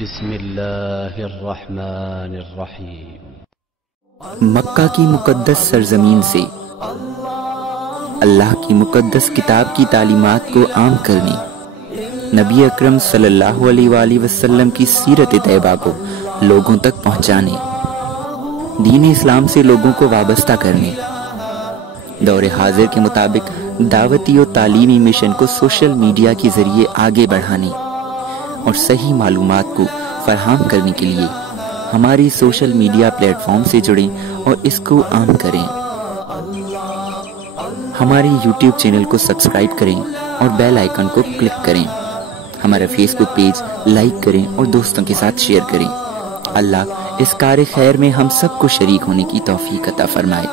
بسم اللہ الرحمن الرحیم۔ مکہ کی مقدس سرزمین سے اللہ کی مقدس کتاب کی تعلیمات کو عام کرنے، نبی اکرم صلی اللہ علیہ وآلہ وسلم کی سیرت طیبہ کو لوگوں تک پہنچانے، دین اسلام سے لوگوں کو وابستہ کرنے، دور حاضر کے مطابق دعوتی و تعلیمی مشن کو سوشل میڈیا کے ذریعے آگے بڑھانے اور صحیح معلومات کو فراہم کرنے کے لیے ہماری سوشل میڈیا پلیٹ فارم سے جڑیں اور اس کو عام کریں۔ ہمارے یوٹیوب چینل کو سبسکرائب کریں اور بیل آئیکن کو کلک کریں۔ ہمارا فیس بک پیج لائک کریں اور دوستوں کے ساتھ شیئر کریں۔ اللہ اس کار خیر میں ہم سب کو شریک ہونے کی توفیق عطا فرمائے۔